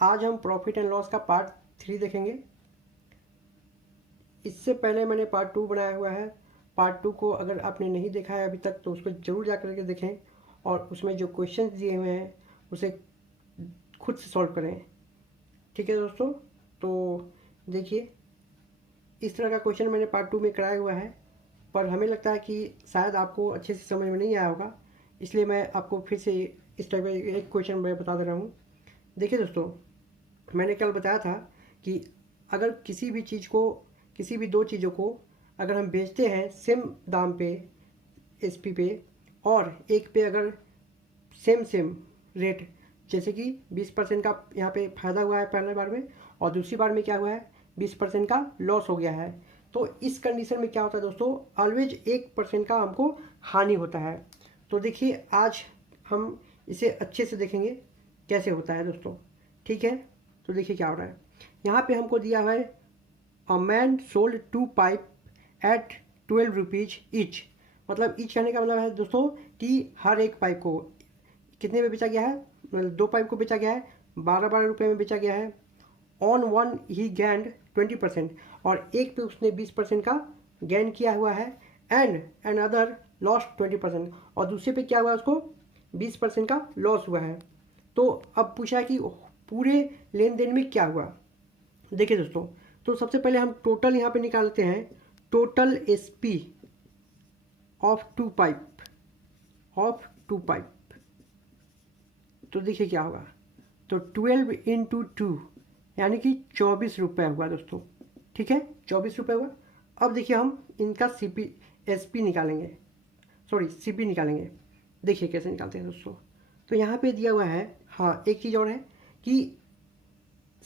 आज हम profit and loss का पार्ट 3 देखेंगे। इससे पहले मैंने पार्ट 2 बनाया हुआ है। पार्ट 2 को अगर आपने नहीं देखा है अभी तक तो उसको ज़रूर जा करके देखें और उसमें जो क्वेश्चंस दिए हुए हैं उसे खुद से सॉल्व करें। ठीक है दोस्तों, तो देखिए इस तरह का क्वेश्चन मैंने पार्ट 2 में कराया हुआ है, पर हमें लगता है कि शायद आपको अच्छे से समझ में नहीं आया होगा, इसलिए मैं आपको फिर से इस टाइप का एक क्वेश्चन मैं बता दे रहा हूँ। देखिए दोस्तों, मैंने कल बताया था कि अगर किसी भी चीज़ को, किसी भी दो चीज़ों को अगर हम बेचते हैं सेम दाम पे एसपी पे, और एक पे अगर सेम रेट, जैसे कि 20% का यहाँ पे फ़ायदा हुआ है पहले बार में और दूसरी बार में क्या हुआ है 20% का लॉस हो गया है, तो इस कंडीशन में क्या होता है दोस्तों, ऑलवेज 1% का हमको हानि होता है। तो देखिए आज हम इसे अच्छे से देखेंगे कैसे होता है दोस्तों। ठीक है, तो देखिए क्या हो रहा है। यहाँ पे हमको दिया हुआ है a man sold 2 pipe at 12 rupees each. मतलब ईच कहने का मतलब है दोस्तों कि हर एक पाइप को कितने में बेचा गया है, मतलब 2 पाइप को बेचा गया है 12 रुपये में बेचा गया है। ऑन वन ही गैंड 20%, और एक पे उसने 20% का गैन किया हुआ है। एंड अदर लॉस्ट 20%, और दूसरे पे क्या हुआ है उसको 20% का लॉस हुआ है। तो अब पूछा है कि पूरे लेन देन में क्या हुआ। देखिए दोस्तों, तो सबसे पहले हम टोटल यहाँ पे निकालते हैं, total SP of two pipe. तो देखिए क्या होगा, तो 12 इंटू 2 यानी कि 24 रुपये हुआ दोस्तों। ठीक है, 24 रुपये हुआ। अब देखिए हम इनका एसपी निकालेंगे, सॉरी सीपी निकालेंगे। देखिए कैसे निकालते हैं दोस्तों। तो यहाँ पे दिया हुआ है, हाँ एक चीज़ और है कि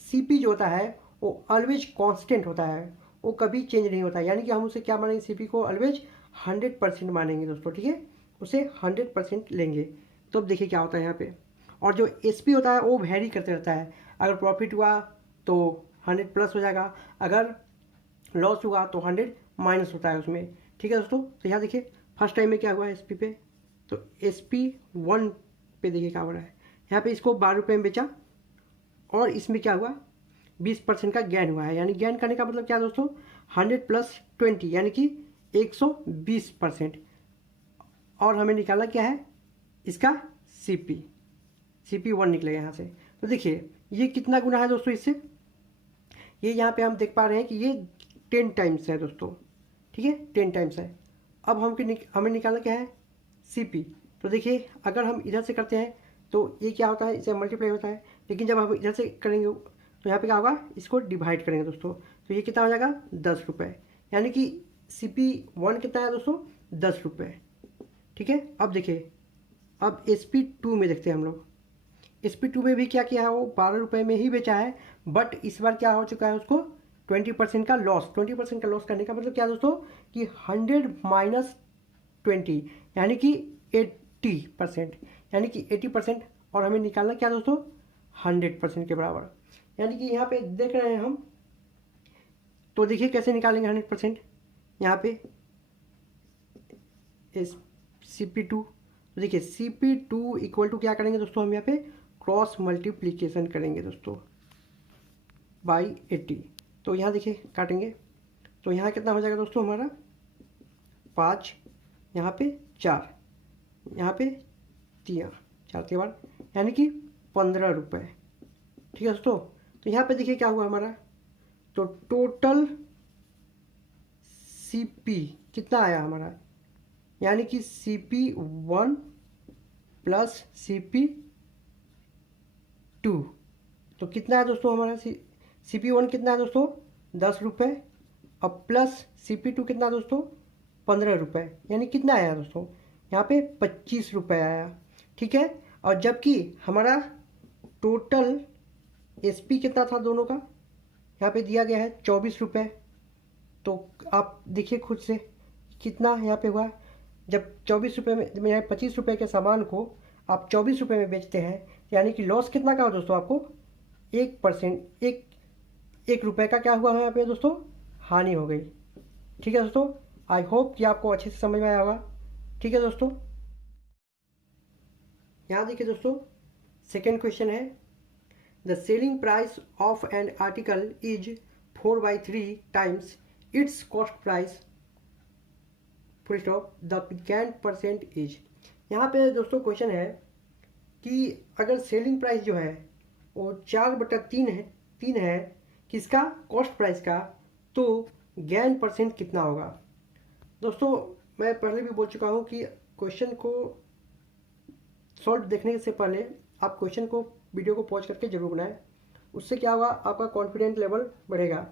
सीपी जो होता है वो ऑलवेज कांस्टेंट होता है, वो कभी चेंज नहीं होता है। यानी कि हम उसे क्या मानेंगे, सीपी को ऑलवेज 100% मानेंगे दोस्तों। ठीक है, उसे 100% लेंगे। तो अब देखिए क्या होता है यहाँ पे। और जो एसपी होता है वो वेरी करते रहता है। अगर प्रॉफिट हुआ तो 100 प्लस हो जाएगा, अगर लॉस हुआ तो 100 माइनस होता है उसमें। ठीक है दोस्तों, तो यहाँ देखिए फर्स्ट टाइम में क्या हुआ एसपी पे, तो एसपी 1 पे देखिए क्या हो रहा है। यहाँ पे इसको 12 रुपये में बेचा और इसमें क्या हुआ 20% का गैन हुआ है। यानी गैन करने का मतलब क्या दोस्तों, 100 प्लस 20 यानी कि 120%। और हमें निकालना क्या है इसका सीपी 1 निकलेगा यहाँ से। तो देखिए ये कितना गुना है दोस्तों इससे, ये यहाँ पे हम देख पा रहे हैं कि ये 10 टाइम्स है दोस्तों। ठीक है, 10 टाइम्स है। अब हमें निकालना क्या है सीपी। तो देखिए अगर हम इधर से करते हैं तो ये क्या होता है, इसे मल्टीप्लाई होता है, लेकिन जब हम इधर से करेंगे तो यहाँ पे क्या होगा, इसको डिवाइड करेंगे दोस्तों। तो ये कितना हो जाएगा 10 रुपये, यानी कि CP1 कितना है दोस्तों 10 रुपये। ठीक है, अब देखिए अब SP2 में देखते हैं हम लोग। SP2 में भी क्या किया है, वो 12 रुपये में ही बेचा है, बट इस बार क्या हो चुका है उसको 20% का लॉस। 20% का लॉस करने का मतलब क्या दोस्तों कि 100 माइनस 20 यानी कि 80%, यानी कि 80%। और हमें निकालना क्या दोस्तों 100% के बराबर। यानी कि यहाँ पे देख रहे हैं हम, तो देखिए कैसे निकालेंगे 100%। यहाँ पे CP2, तो देखिए CP2 इक्वल टू क्या करेंगे दोस्तों, हम यहाँ पे क्रॉस मल्टीप्लीकेशन करेंगे दोस्तों बाई 80। तो यहाँ देखिए काटेंगे, तो यहाँ कितना हो जाएगा दोस्तों हमारा 5, यहाँ पे 4, यहाँ पे 3, 4 के बाद यानी कि 15 रुपये। ठीक है दोस्तों, तो यहाँ पे देखिए क्या हुआ हमारा, तो टोटल CP कितना आया हमारा, यानी कि CP1 प्लस CP2, तो कितना है दोस्तों हमारा CP1 कितना है दोस्तों 10 रुपये, अब प्लस CP2 कितना है दोस्तों 15 रुपये, यानी कितना आया दोस्तों यहाँ पे 25 रुपये आया। ठीक है, और जबकि हमारा टोटल SP कितना था दोनों का, यहाँ पे दिया गया है 24 रुपये। तो आप देखिए खुद से कितना यहाँ पे हुआ। जब 24 रुपये में 25 रुपये के सामान को आप 24 रुपये में बेचते हैं, यानी कि लॉस कितना का हो दोस्तों आपको 1%, एक रुपये का क्या हुआ है यहाँ पे दोस्तों, हानि हो गई। ठीक है दोस्तों, आई होप कि आपको अच्छे से समझ में आया होगा। ठीक है दोस्तों, यहाँ देखिए दोस्तों सेकेंड क्वेश्चन है, the selling price of an article is 4/3 times its cost price full stop the gain percent is. यहाँ पे दोस्तों क्वेश्चन है कि अगर सेलिंग प्राइस जो है वो 4/3 है किसका, कॉस्ट प्राइस का, तो गैन परसेंट कितना होगा। दोस्तों मैं पहले भी बोल चुका हूँ कि क्वेश्चन को सॉल्व देखने से पहले आप क्वेश्चन को वीडियो को पॉज करके जरूर बनाएं। उससे क्या होगा, आपका कॉन्फिडेंस लेवल बढ़ेगा।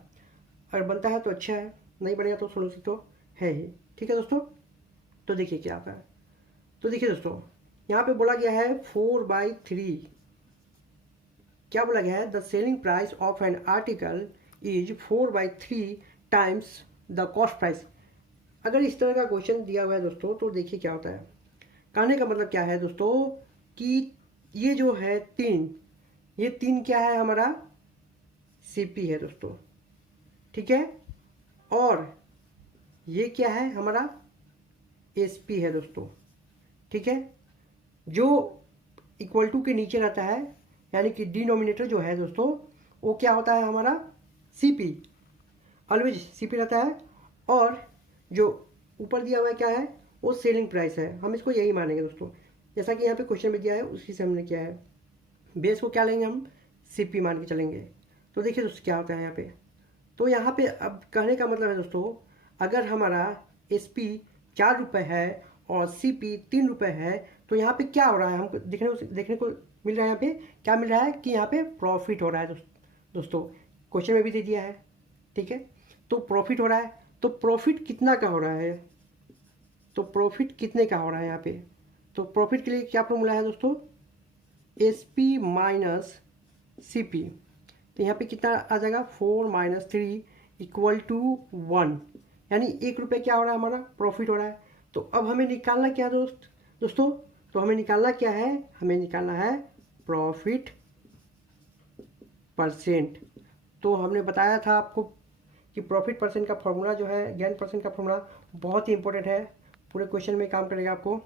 अगर बनता है तो अच्छा है, नहीं बढ़ेगा तो सुनो से तो है ही। ठीक है दोस्तों, तो देखिए क्या होता है। तो देखिए दोस्तों यहाँ पे बोला गया है 4/3, क्या बोला गया है, the selling price of an article is 4/3 times the cost price. अगर इस तरह का क्वेश्चन दिया हुआ है दोस्तों तो देखिए क्या होता है। कहने का मतलब क्या है दोस्तों कि ये जो है ये तीन क्या है, हमारा सीपी है दोस्तों, ठीक है, और ये क्या है, हमारा एसपी है दोस्तों, ठीक है, जो इक्वल टू के नीचे रहता है, यानी कि डिनोमिनेटर जो है दोस्तों वो क्या होता है, हमारा सीपी, ऑलवेज सीपी रहता है, और जो ऊपर दिया हुआ है क्या है, वो सेलिंग प्राइस है। हम इसको यही मानेंगे दोस्तों, जैसा कि यहाँ पे क्वेश्चन में दिया है उसी से हमने किया है। बेस को क्या लेंगे, हम सीपी मान के चलेंगे। तो देखिए दोस्तों क्या होता है यहाँ पे। तो यहाँ पे अब कहने का मतलब है दोस्तों, अगर हमारा एसपी 4 रुपये है और सीपी 3 रुपये है, तो यहाँ पे क्या हो रहा है, हमको देखने को मिल रहा है, यहाँ पे क्या मिल रहा है कि यहाँ पे प्रॉफिट हो रहा है दोस्तों, क्वेश्चन में भी दे दिया है, ठीक है। तो प्रॉफिट हो रहा है, तो प्रॉफिट कितना का हो रहा है, तो प्रॉफिट कितने का हो रहा है यहाँ पे। तो प्रॉफिट के लिए क्या फॉर्मूला है दोस्तों, एसपी माइनस सीपी। तो यहाँ पे कितना आ जाएगा, 4 - 3 = 1, यानी 1 रुपये क्या हो रहा है, हमारा प्रॉफिट हो रहा है। तो अब हमें निकालना क्या है दोस्तों, तो हमें निकालना क्या है, हमें निकालना है प्रॉफिट परसेंट। तो हमने बताया था आपको कि प्रॉफिट परसेंट का फॉर्मूला जो है, गेन परसेंट का फॉर्मूला बहुत ही इंपॉर्टेंट है, पूरे क्वेश्चन में काम करेगा आपको,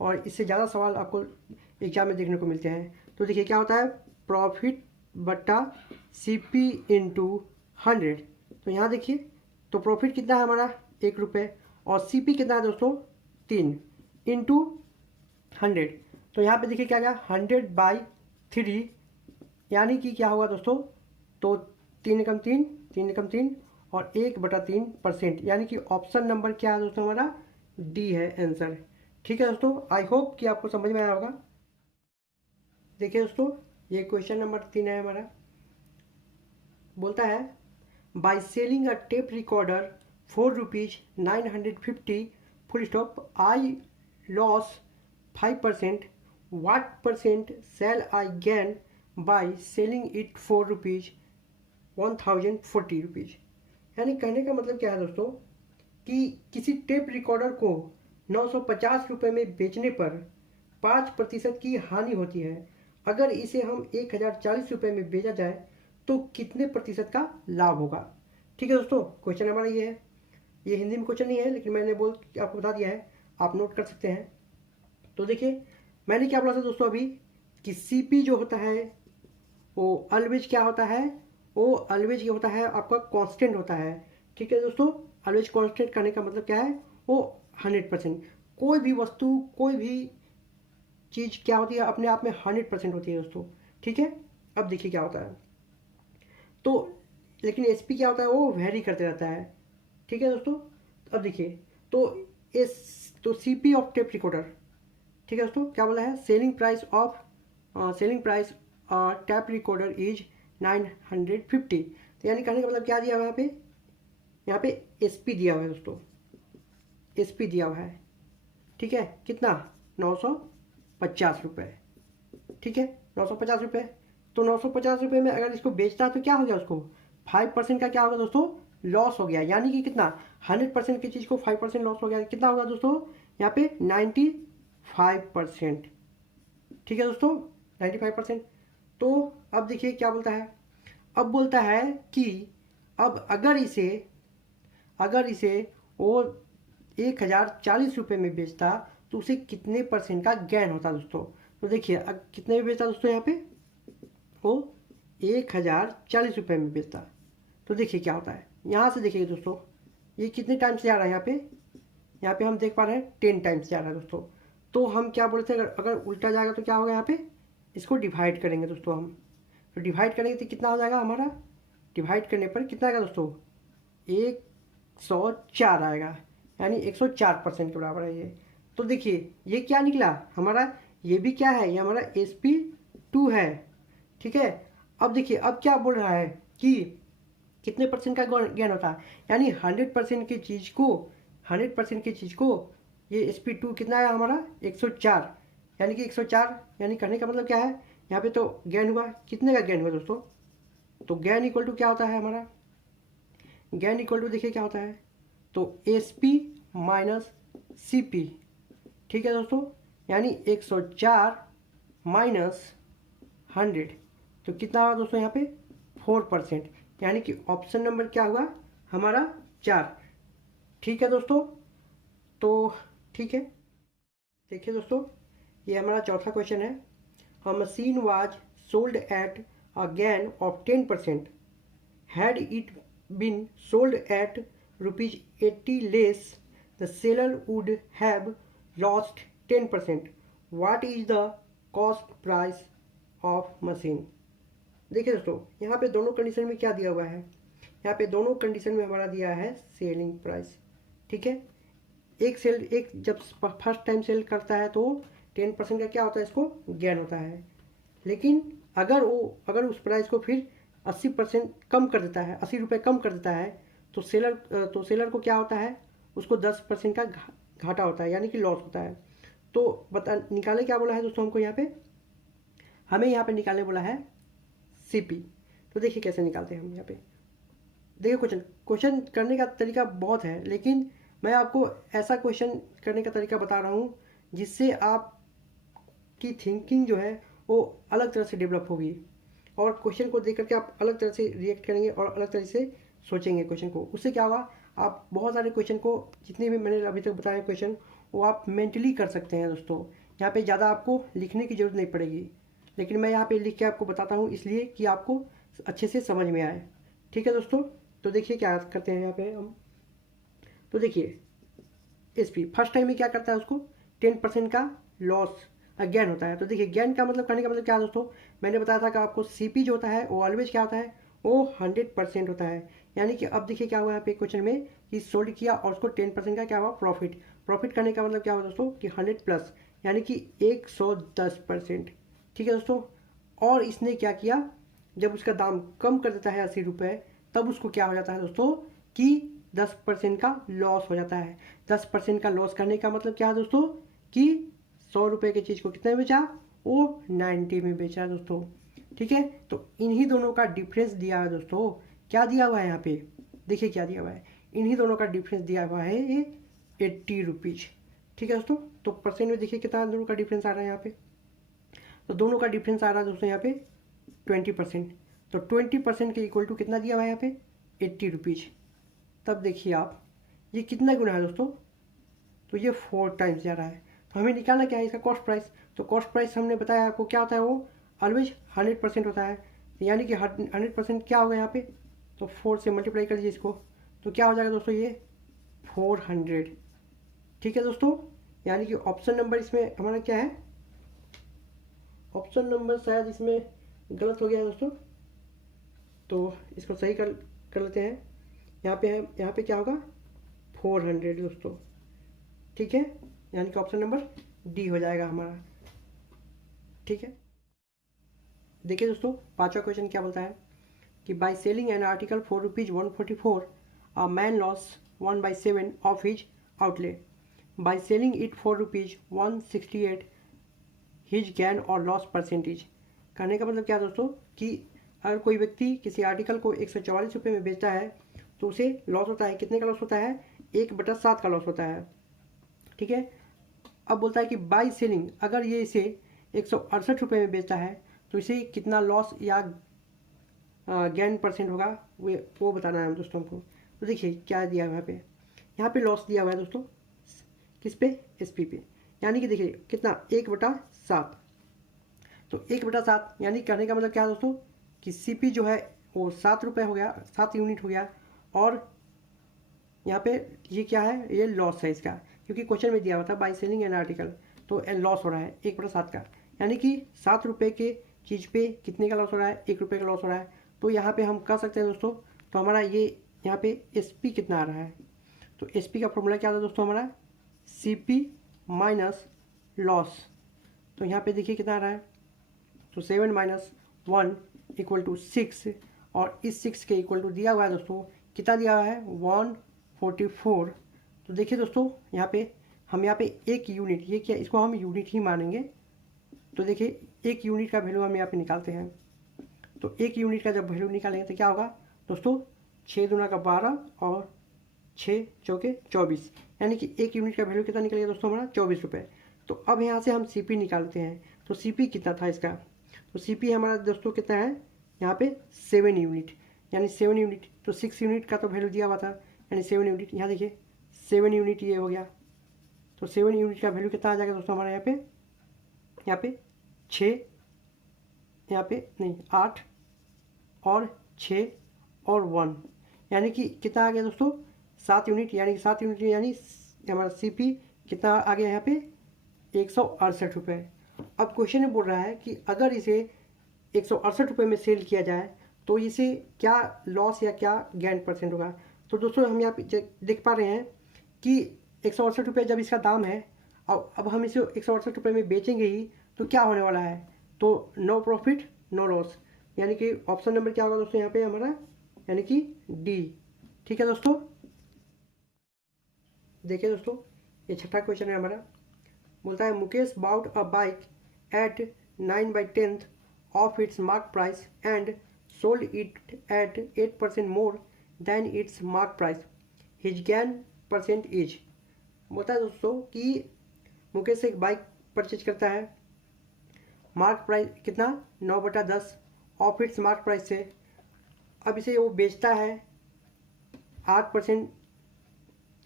और इससे ज़्यादा सवाल आपको एग्जाम में देखने को मिलते हैं। तो देखिए क्या होता है, प्रॉफिट बट्टा सीपी इंटू 100। तो यहाँ देखिए, तो प्रॉफिट कितना है हमारा 1 रुपये, और सीपी कितना है दोस्तों 3 इंटू 100। तो यहाँ पे देखिए क्या गया, 100/3, यानी कि क्या होगा दोस्तों, तो 3 × 3 3 × 3 और 1/3%, यानी कि ऑप्शन नंबर क्या है दोस्तों, हमारा डी है आंसर। ठीक है दोस्तों, आई होप कि आपको समझ में आया होगा। देखिए दोस्तों, ये क्वेश्चन नंबर 3 है हमारा, बोलता है by selling a tape recorder for ₹950 full stop I loss 5%, what percent shall I gain by selling it for ₹1040। यानी कहने का मतलब क्या है दोस्तों कि किसी टेप रिकॉर्डर को 950 रुपये में बेचने पर 5% की हानि होती है। अगर इसे हम 1040 रुपये में बेचा जाए तो कितने प्रतिशत का लाभ होगा। ठीक है दोस्तों, क्वेश्चन हमारा ये है, ये हिंदी में क्वेश्चन नहीं है, लेकिन मैंने आपको बता दिया है, आप नोट कर सकते हैं। तो देखिए मैंने क्या बोला था दोस्तों अभी, कि सीपी जो होता है वो ऑलवेज क्या होता है, वो ऑलवेज ये होता है आपका कांस्टेंट होता है। ठीक है दोस्तों, ऑलवेज कांस्टेंट करने का मतलब क्या है, वो 100%। कोई भी वस्तु, कोई भी चीज़ क्या होती है, अपने आप में 100% होती है दोस्तों। ठीक है, अब देखिए क्या होता है, तो लेकिन एसपी क्या होता है, वो वेरी करते रहता है। ठीक है दोस्तों, अब देखिए, तो सीपी ऑफ टेप रिकॉर्डर, ठीक है दोस्तों, क्या बोला है, selling price tap recorder is 950। तो यानी कहने का मतलब क्या दिया हुआ है यहाँ पे एसपी दिया हुआ है दोस्तों, एसपी दिया हुआ है, ठीक है, कितना 950 रुपये, ठीक है, 950 रुपये। तो 950 रुपये में अगर इसको बेचता है तो क्या हो गया, उसको 5% का क्या होगा दोस्तों, लॉस हो गया। यानी कि कितना, 100% की चीज़ को 5% लॉस हो गया, कितना होगा दोस्तों यहाँ पे 95%। ठीक है दोस्तों, 95%। तो अब देखिए क्या बोलता है, अब बोलता है कि अब अगर इसे वो 1040 रुपये में बेचता तो उसे कितने % का गैन होता दोस्तों। तो देखिए कितने में बेचता दोस्तों, यहाँ पे वो 1040 रुपये में बेचता। तो देखिए क्या होता है, यहाँ से देखिए दोस्तों ये कितने टाइम्स जा रहा है, यहाँ पे हम देख पा रहे हैं 10 टाइम्स जा रहा है दोस्तों। तो हम क्या बोलते हैं, अगर उल्टा जाएगा तो क्या होगा, यहाँ पे इसको डिवाइड करेंगे दोस्तों हम। तो डिवाइड करेंगे तो कितना हो जाएगा हमारा, डिवाइड करने पर कितना आएगा दोस्तों, 104 आएगा, यानी 104% के बराबर है ये। तो देखिए ये क्या निकला हमारा, ये भी क्या है, ये हमारा SP2 है। ठीक है, अब देखिए अब क्या बोल रहा है कि कितने परसेंट का गेन होता है, यानी 100% की चीज़ को 100% की चीज़ को ये SP2 कितना है हमारा 104, यानी कि 104, यानी करने का मतलब क्या है, यहाँ पे तो गेन हुआ, कितने का गेन हुआ दोस्तों, तो गेन इक्वल टू क्या होता है हमारा, गेन इक्वल टू देखिए क्या होता है, तो SP माइनस CP। ठीक है दोस्तों, यानी 104 माइनस 100, तो कितना हुआ दोस्तों यहाँ पे 4%, यानी कि ऑप्शन नंबर क्या हुआ हमारा 4। ठीक है दोस्तों, तो ठीक है, देखिए दोस्तों ये हमारा चौथा क्वेश्चन है। A machine was sold at a gain of 10%, had it been sold at ₹80 less the seller would have lost 10%, what is the cost price of machine. देखिए दोस्तों यहाँ पे दोनों कंडीशन में क्या दिया हुआ है, यहाँ पे दोनों कंडीशन में हमारा दिया है सेलिंग प्राइस। ठीक है, एक जब फर्स्ट टाइम सेल करता है तो 10% का क्या होता है, इसको गेन होता है। लेकिन अगर उस प्राइस को फिर 80% कम कर देता है, 80 रुपये कम कर देता है, तो सेलर को क्या होता है, उसको 10% का घाटा होता है, यानी कि लॉस होता है। तो निकाले क्या बोला है दोस्तों हमको, हमें यहाँ पे निकालने बोला है CP। तो देखिए कैसे निकालते हैं हम यहाँ पे, देखिए क्वेश्चन करने का तरीका बहुत है, लेकिन मैं आपको ऐसा क्वेश्चन करने का तरीका बता रहा हूँ जिससे आपकी थिंकिंग जो है वो अलग तरह से डेवलप होगी, और क्वेश्चन को देख करके आप अलग तरह से रिएक्ट करेंगे और अलग तरह से सोचेंगे क्वेश्चन को। उससे क्या होगा, आप बहुत सारे क्वेश्चन को, जितने भी मैंने अभी तक बताए क्वेश्चन, वो आप मेंटली कर सकते हैं दोस्तों। यहाँ पे ज़्यादा आपको लिखने की ज़रूरत नहीं पड़ेगी, लेकिन मैं यहाँ पे लिख के आपको बताता हूँ इसलिए कि आपको अच्छे से समझ में आए। ठीक है दोस्तों, तो देखिए क्या करते हैं यहाँ पे हम, तो देखिए SP फर्स्ट टाइम में क्या करता है, उसको 10% का लॉस गेन होता है। तो देखिए गेन का मतलब, करने का मतलब क्या है दोस्तों, मैंने बताया था कि आपको CP जो होता है वो ऑलवेज क्या होता है, वो 100% होता है। यानी कि अब देखिए क्या हुआ यहाँ पे क्वेश्चन में कि सोल्ड किया और उसको 10% का क्या हुआ प्रॉफिट करने का मतलब क्या हुआ दोस्तों कि 100 प्लस, यानी कि 110%। ठीक है दोस्तों, और इसने क्या किया, जब उसका दाम कम कर देता है 80 रुपये, तब उसको क्या हो जाता है दोस्तों कि 10% का लॉस हो जाता है। 10% का लॉस करने का मतलब क्या है दोस्तों कि 100 रुपये की चीज़ को कितने में बेचा, वो 90 में बेचा दोस्तों। ठीक है, तो इन्हीं दोनों का डिफरेंस दिया है दोस्तों, क्या दिया हुआ है यहाँ पे, देखिए क्या दिया हुआ है, इन्हीं दोनों का डिफरेंस दिया हुआ है ये 80 रुपीज़। ठीक है दोस्तों, तो परसेंट में देखिए कितना दोनों का डिफरेंस आ रहा है यहाँ पे, तो दोनों का डिफरेंस आ रहा है दोस्तों यहाँ पे 20%। तो 20% के इक्वल टू कितना दिया हुआ है यहाँ पे 80 रुपीज़। तब देखिए आप ये कितना गुना है दोस्तों, तो ये 4 टाइम्स जा रहा है। तो हमें निकालना क्या है इसका कॉस्ट प्राइस। तो कॉस्ट प्राइस हमने बताया आपको क्या होता है, वो ऑलवेज 100% होता है, यानी कि 100% क्या होगा यहाँ पे, तो 4 से मल्टीप्लाई कर दीजिए इसको, तो क्या हो जाएगा दोस्तों ये 400। ठीक है दोस्तों, यानी कि ऑप्शन नंबर इसमें हमारा क्या है, ऑप्शन नंबर शायद इसमें गलत हो गया है दोस्तों, तो इसको सही कर लेते हैं। यहाँ पे क्या होगा 400 दोस्तों। ठीक है, यानी कि ऑप्शन नंबर D हो जाएगा हमारा। ठीक है, देखिए दोस्तों पांचवा क्वेश्चन क्या बोलता है कि by selling an article for ₹144 a man loss 1/7 of his outlay, by selling it for ₹168 his gain और लॉस परसेंटेज। कहने का मतलब क्या दोस्तों कि अगर कोई व्यक्ति किसी आर्टिकल को 144 रुपये में बेचता है तो उसे लॉस होता है, कितने का लॉस होता है, 1/7 का लॉस होता है। ठीक है, अब बोलता है कि बाई सेलिंग, अगर ये इसे 168 रुपये में बेचता है तो इसे कितना लॉस या गेन परसेंट होगा, वो बताना है दोस्तों हमको। तो देखिए क्या दिया हुआ है यहाँ पे लॉस दिया हुआ है दोस्तों, किस पे, SP पे, यानी कि देखिए कितना 1/7। तो 1/7 यानी कहने का मतलब क्या है दोस्तों कि CP जो है वो 7 रुपये हो गया, 7 यूनिट हो गया। और यहाँ पे ये क्या है, ये लॉस है इसका, क्योंकि क्वेश्चन में दिया हुआ था बाई सेलिंग एन आर्टिकल, तो लॉस हो रहा है 1/7 का, यानी कि 7 रुपये के चीज़ पे कितने का लॉस हो रहा है, 1 रुपये का लॉस हो रहा है। तो यहाँ पे हम कर सकते हैं दोस्तों, तो हमारा ये यहाँ पे SP कितना आ रहा है, तो SP का फॉर्मूला क्या था दोस्तों हमारा, CP माइनस लॉस। तो यहाँ पे देखिए कितना आ रहा है, तो 7 - 1 = 6, और इस 6 के इक्वल टू दिया हुआ है दोस्तों, कितना दिया हुआ है, 144। तो देखिए दोस्तों यहाँ पे हम यहाँ पे 1 यूनिट, ये क्या, इसको हम यूनिट ही मानेंगे। तो देखिए 1 यूनिट का वैल्यू हम यहाँ पे निकालते हैं। तो 1 यूनिट का जब वैल्यू निकालेंगे तो क्या होगा दोस्तों, 6 दूना का 12 और 6 चौके 24, यानी कि 1 यूनिट का वैल्यू कितना निकलेगा दोस्तों हमारा, 24 रुपये। तो अब यहाँ से हम CP निकालते हैं। तो CP कितना था इसका, तो CP हमारा दोस्तों कितना है यहाँ पे 7 यूनिट, यानी 7 यूनिट। तो 6 यूनिट का तो वैल्यू दिया हुआ था, यानी 7 यूनिट, यहाँ देखिए 7 यूनिट ये हो गया। तो 7 यूनिट का वैल्यू कितना आ जाएगा दोस्तों हमारा, यहाँ पे 6, यहाँ पे नहीं 8 और 6 और 1, यानी कि कितना आ गया दोस्तों, 7 यूनिट, यानी कि 7 यूनिट, यानी हमारा CP कितना आ गया यहाँ पे, 168 रुपये। अब क्वेश्चन में बोल रहा है कि अगर इसे 168 रुपये में सेल किया जाए तो इसे क्या लॉस या क्या गेन % होगा। तो दोस्तों हम यहाँ पे देख पा रहे हैं कि 168 रुपये जब इसका दाम है, अब हम इसे 168 रुपये में बेचेंगे ही, तो क्या होने वाला है, तो नो प्रॉफिट नो लॉस, यानी कि ऑप्शन नंबर क्या होगा दोस्तों यहाँ पे हमारा, यानी कि D। ठीक है दोस्तों, देखिए दोस्तों ये छठा क्वेश्चन है हमारा, बोलता है Mukesh bought a bike at 9/10 of its mark price and sold it at 8% more than its mark price, his gain % is. बोलता है दोस्तों कि मुकेश एक बाइक परचेज करता है, मार्क प्राइस कितना 9/10 ऑफ इट्स मार्क प्राइस से। अब इसे वो बेचता है 8%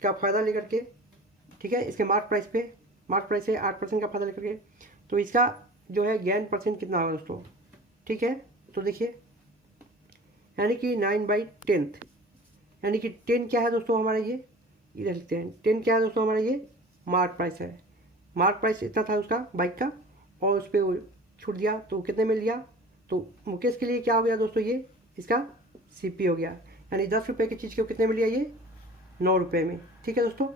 का फ़ायदा लेकर के, ठीक है, इसके मार्क प्राइस से 8% का फ़ायदा लेकर के। तो इसका जो है गेन % कितना होगा दोस्तों, ठीक है। तो देखिए यानी कि 9/10, यानी कि 10 क्या है दोस्तों हमारा, ये इधर लिखते हैं, 10 क्या है दोस्तों हमारा, ये मार्क प्राइस है। मार्क प्राइस इतना था उसका बाइक का, और उस पर वो छूट दिया, तो कितने में लिया, तो मुकेश के लिए क्या हो गया दोस्तों, ये इसका CP हो गया, यानी 10 रुपये की चीज़ को कितने में लिया, ये 9 रुपये में। ठीक है दोस्तों,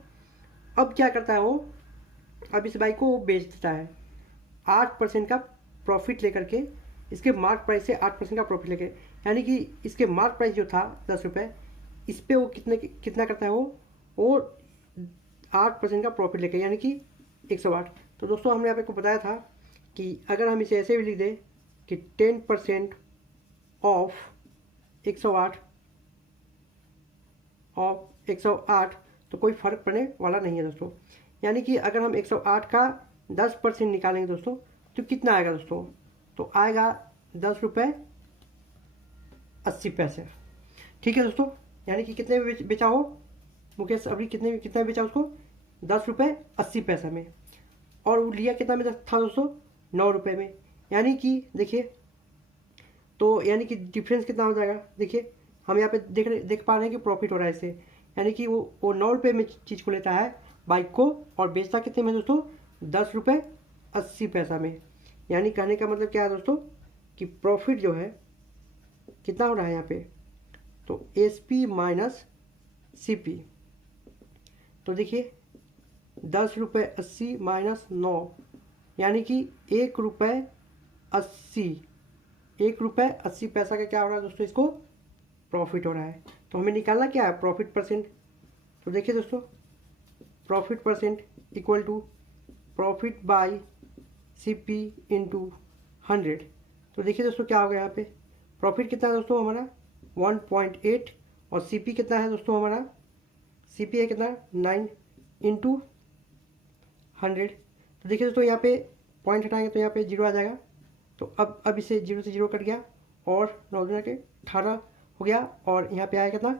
अब क्या करता है वो, अब इस बाइक को वो बेच देता है 8% का प्रॉफिट लेकर के, इसके मार्क प्राइस से 8% का प्रॉफिट लेकर, यानी कि इसके मार्क प्राइस जो था 10 रुपये, इस पर वो कितना करता है वो 8% का प्रॉफिट लेकर, यानी कि 108। तो दोस्तों हमने आपको बताया था कि अगर हम इसे ऐसे भी लिख दें कि 10% ऑफ 108 तो कोई फ़र्क पड़ने वाला नहीं है दोस्तों। यानी कि अगर हम 108 का 10% निकालेंगे दोस्तों, तो कितना आएगा दोस्तों, तो आएगा 10 रुपये 80 पैसे। ठीक है दोस्तों, यानी कि कितने में बेचा हो मुकेश, अभी कितना बेचा उसको, 10 रुपये 80 पैसे में, और वो लिया कितना में था दोस्तों, 9 रुपये में। यानी कि देखिए, तो यानी कि डिफरेंस कितना हो जाएगा, देखिए हम यहाँ पे देख पा रहे हैं कि प्रॉफिट हो रहा है इससे, यानी कि वो 9 रुपये में चीज़ को लेता है बाइक को, और बेचता कितने में दोस्तों, 10 रुपये 80 पैसा में। यानी कहने का मतलब क्या है दोस्तों, कि प्रॉफिट जो है कितना हो रहा है यहाँ पे, तो SP माइनस CP। तो देखिए 10 रुपये 80 माइनस 9, यानी कि 1 रुपये 80 पैसा का क्या हो रहा है दोस्तों, इसको प्रॉफिट हो रहा है। तो हमें निकालना क्या है, प्रॉफिट %। तो देखिए दोस्तों, profit % equal to profit by CP into 100। तो देखिए दोस्तों क्या होगा यहाँ पे, प्रॉफिट कितना है दोस्तों हमारा 1.8, और CP कितना है दोस्तों हमारा, CP है कितना 9 इंटू 100। तो देखिए दोस्तों यहाँ पे पॉइंट हटाएंगे तो यहाँ पे 0 आ जाएगा। तो अब इसे 0 से 0 कट गया, और 9 के 18 हो गया, और यहाँ पे आया कितना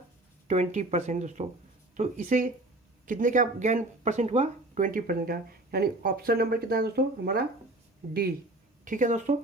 20% दोस्तों। तो इसे कितने का गेन % हुआ, 20% का, यानी ऑप्शन नंबर कितना है दोस्तों हमारा D। ठीक है दोस्तों।